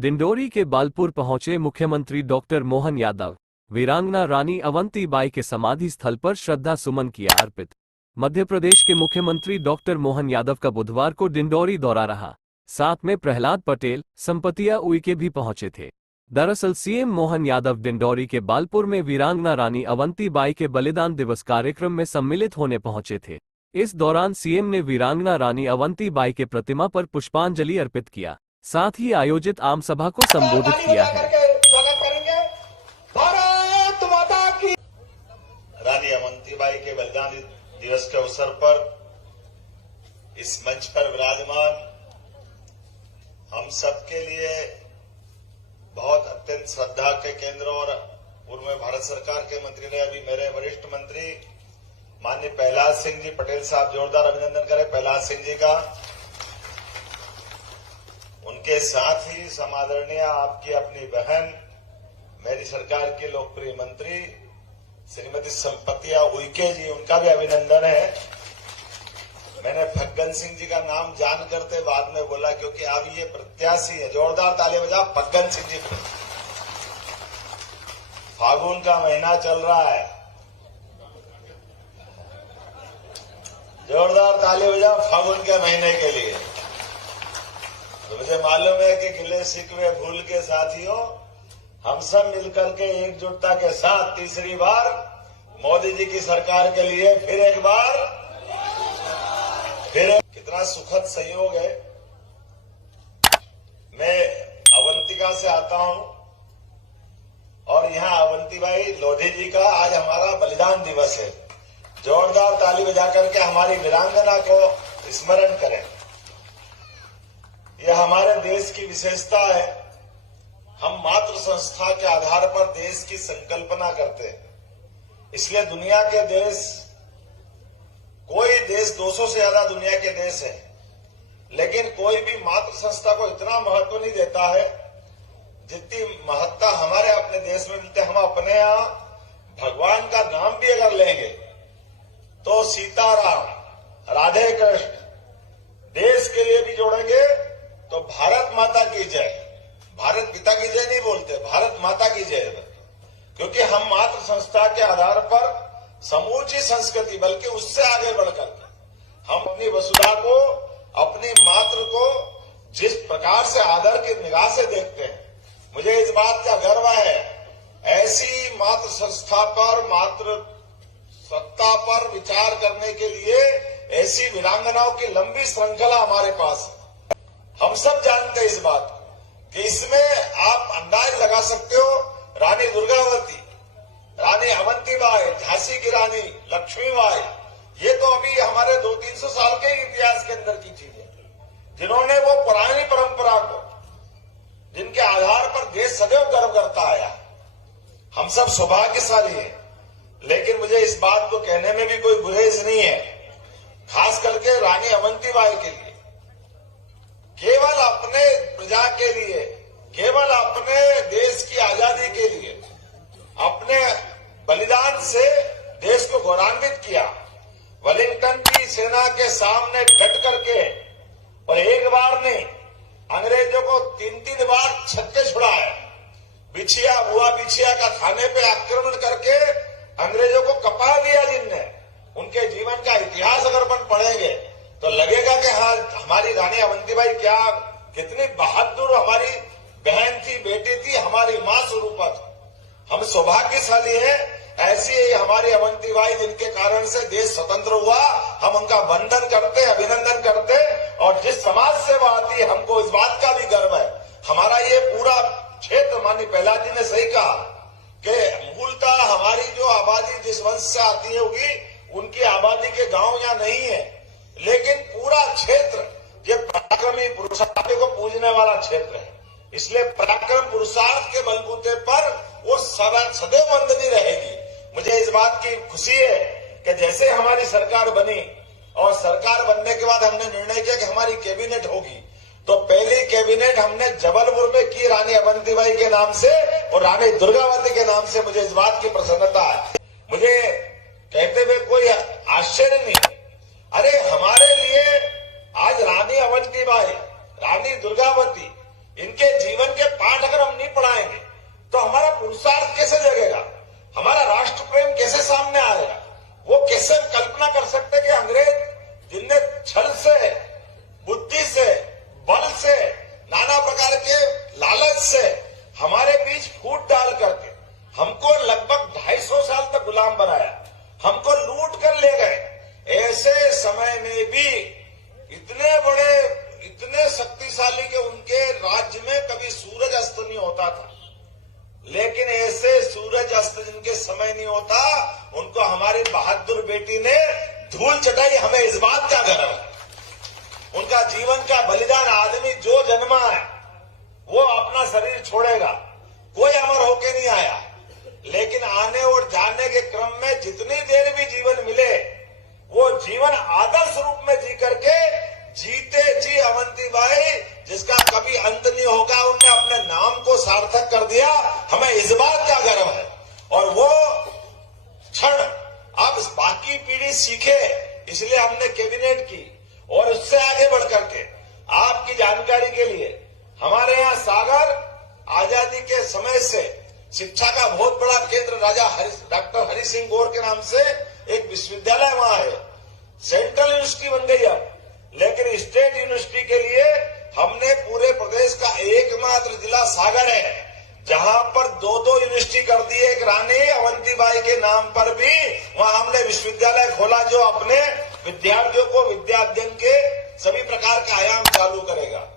डिंडोरी के बालपुर पहुंचे मुख्यमंत्री डॉक्टर मोहन यादव। वीरांगना रानी अवंतीबाई के समाधि स्थल पर श्रद्धा सुमन किया अर्पित। मध्य प्रदेश के मुख्यमंत्री डॉक्टर मोहन यादव का बुधवार को डिंडोरी दौरा रहा। साथ में प्रहलाद पटेल, संपतिया उइके भी पहुंचे थे। दरअसल सीएम मोहन यादव डिंडोरी के बालपुर में वीरांगना रानी अवंतीबाई के बलिदान दिवस कार्यक्रम में सम्मिलित होने पहुंचे थे। इस दौरान सीएम ने वीरांगना रानी अवंतीबाई के प्रतिमा पर पुष्पांजलि अर्पित किया, साथ ही आयोजित आम सभा को संबोधित किया है। स्वागत करेंगे भारत माता की। रानी अवंतीबाई के बलिदान दिवस के अवसर पर इस मंच पर विराजमान हम सबके लिए बहुत अत्यंत श्रद्धा के केंद्र और पूर्व में भारत सरकार के मंत्री रहे अभी मेरे वरिष्ठ मंत्री माननीय प्रहलाद सिंह जी पटेल साहब, जोरदार अभिनंदन करें प्रहलाद सिंह जी का। उनके साथ ही समादरणीय आपकी अपनी बहन, मेरी सरकार के लोकप्रिय मंत्री श्रीमती संपतिया उइके जी, उनका भी अभिनंदन है। मैंने फग्गन सिंह जी का नाम जान करते बाद में बोला क्योंकि अब ये प्रत्याशी है। जोरदार ताली बजा फग्गन सिंह जी। फागुन का महीना चल रहा है, जोरदार ताली बजा फागुन के महीने के लिए। तो मुझे मालूम है कि गिले शिकवे भूल के साथियों, हम सब मिलकर के एकजुटता के साथ तीसरी बार मोदी जी की सरकार के लिए फिर एक बार कितना सुखद संयोग है। मैं अवंतिका से आता हूं और यहां अवंतीबाई लोधी जी का आज हमारा बलिदान दिवस है। जोरदार ताली बजा करके हमारी वीरांगना को स्मरण करें। यह हमारे देश की विशेषता है। हम मातृ संस्था के आधार पर देश की संकल्पना करते हैं। इसलिए दुनिया के देश, कोई देश 200 से ज्यादा दुनिया के देश है, लेकिन कोई भी मातृ संस्था को इतना महत्व नहीं देता है जितनी महत्ता हमारे अपने देश में मिलते। हम अपने यहां भगवान का नाम भी अगर लेंगे तो सीताराम, राधे कृष्ण, देश के लिए भी जोड़ेंगे तो भारत माता की जय, भारत पिता की जय नहीं बोलते, भारत माता की जय। क्योंकि हम मातृ संस्था के आधार पर समूची संस्कृति, बल्कि उससे आगे बढ़कर हम अपनी वसुधा को, अपनी मातृ को जिस प्रकार से आदर की निगाह से देखते हैं, मुझे इस बात का गर्व है। ऐसी मातृ संस्था पर, मातृ सत्ता पर विचार करने के लिए ऐसी वीरांगनाओं की लंबी श्रृंखला हमारे पास है। हम सब जानते हैं इस बात को कि इसमें आप अंदाज लगा सकते हो। रानी दुर्गावती, रानी अवंतीबाई, झांसी की रानी लक्ष्मीबाई, ये तो अभी हमारे 200-300 साल के इतिहास के अंदर की चीज है, जिन्होंने वो पुरानी परंपरा को, जिनके आधार पर देश सदैव गर्व करता आया। हम सब सौभाग्यशाली हैं। लेकिन मुझे इस बात को कहने में भी कोई गुरेज नहीं है, खास करके रानी अवंतीबाई के लिए। केवल अपने प्रजा के लिए, केवल अपने देश की आजादी के लिए अपने बलिदान से देश को गौरवान्वित किया। वेलिंगटन की सेना के सामने डट करके, और एक बार नहीं, अंग्रेजों को 3-3 बार छक्के छुड़ाए। बिछिया, बुआ बिछिया का थाने पे आक्रमण करके अंग्रेजों को कपा दिया जिनने। उनके जीवन का इतिहास अगर अपन पढ़ेंगे तो लगेगा कि हाँ, हमारी रानी अवंतीबाई क्या कितनी बहादुर हमारी बहन थी, बेटी थी, हमारी मां स्वरूपा थी। हम सौभाग्यशाली हैं। ऐसी हमारी अवंतीबाई, जिनके कारण से देश स्वतंत्र हुआ, हम उनका वंदन करते, अभिनंदन करते। और जिस समाज से वो आती है, हमको इस बात का भी गर्व है। हमारा ये पूरा क्षेत्र, माननीय प्रहलाद जी ने सही कहा कि मूलतः हमारी जो आबादी जिस वंश से आती होगी, उनकी आबादी के गांव यहाँ नहीं है, लेकिन पूरा क्षेत्र ये पराक्रमी पुरुषार्थ को पूजने वाला क्षेत्र है। इसलिए पराक्रम पुरुषार्थ के बलबूते पर वो सदैव वंदनीय रहेगी। मुझे इस बात की खुशी है कि जैसे हमारी सरकार बनी और सरकार बनने के बाद हमने निर्णय किया कि हमारी कैबिनेट होगी, तो पहली कैबिनेट हमने जबलपुर में की रानी अवंतीबाई के नाम से और रानी दुर्गावती के नाम से। मुझे इस बात की प्रसन्नता है। मुझे कहते हुए कोई आश्चर्य नहीं। अरे हमारे लिए आज रानी अवंतीबाई, रानी दुर्गावती, इनके जीवन के गुलाम बनाया, हमको लूट कर ले गए। ऐसे समय में भी इतने बड़े, इतने शक्तिशाली के उनके राज्य में कभी सूरज अस्त नहीं होता था, लेकिन ऐसे सूरज अस्त जिनके समय नहीं होता, उनको हमारी बहादुर बेटी ने धूल चटाई। हमें इस बात का गर्व है। उनका जीवन का बलिदान, आदमी जो जन्मा है वो अपना शरीर छोड़ेगा, कोई अमर होके नहीं आया, लेकिन आने और जाने के क्रम में जितनी देर भी जीवन मिले, वो जीवन आदर्श रूप में जी करके जीते जी अवंतीबाई, जिसका कभी अंत नहीं होगा, उनने अपने नाम को सार्थक कर दिया। हमें इस बात का गर्व है। और वो क्षण अब बाकी पीढ़ी सीखे, इसलिए हमने कैबिनेट की। और उससे आगे बढ़ करके आपकी जानकारी के लिए, हमारे यहाँ सागर आजादी के समय से शिक्षा का बहुत बड़ा केंद्र राजा डॉक्टर हरि सिंह गौर के नाम से एक विश्वविद्यालय वहां है। सेंट्रल यूनिवर्सिटी बन गई अब, लेकिन स्टेट यूनिवर्सिटी के लिए हमने पूरे प्रदेश का एकमात्र जिला सागर है, जहां पर 2-2 यूनिवर्सिटी कर दी। एक रानी अवंतीबाई के नाम पर भी वहां हमने विश्वविद्यालय खोला, जो अपने विद्यार्थियों को विद्या अध्ययन के सभी प्रकार के आयाम चालू करेगा।